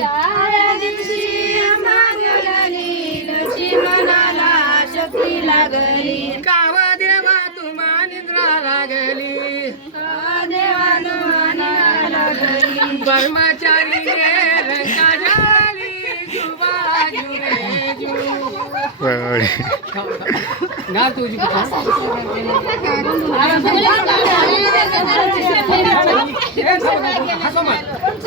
साऱ्या दिवशी मागली लक्ष्मणाला शक्ती लागली काव देवा तुम्हा निद्रा लागली देवा तुम्हाला लागली ब्रह्मचारी रंगा झाली जुबा जुरे जू ना तुझी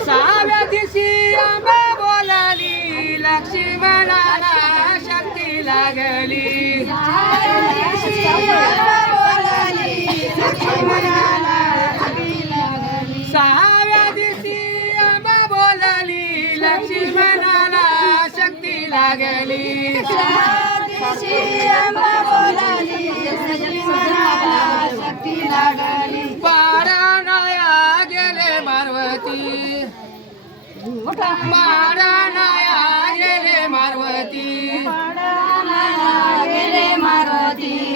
साव्या दिवशी आंबा बोलाली लक्ष्मणाला शक्ती लागली सहाव्या दिवशी आंबा बोलाली लक्ष्मणाला शक्ती लागली पारानाया गेले मारवती मारानाया गेले मारवती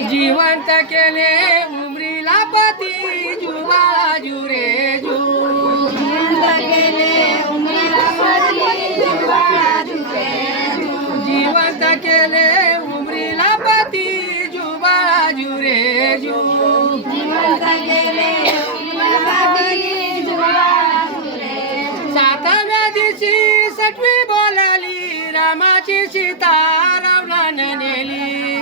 जिवंत केले उमरीला पती जुबाळा जुरे जू जिवंत केले उमरीला पती जुबाळा जुरे जू सातव्या दिवशी सटवी बोलाली रामाची सीता रावणाने नेली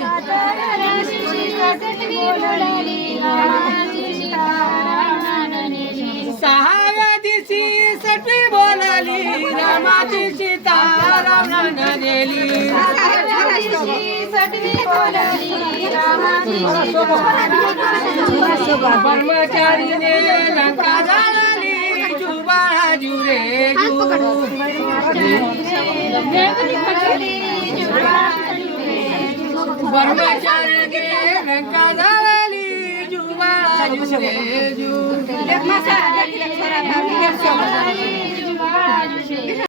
सहाव्या दिवशी सटवी बोलाली रामाची सीता रावणाने नेली ब्रह्मचारीने लंका जाळली जुबाळा जुरे जू ब्रह्मचारीने लंका जाळली जुबाळा जुरे जू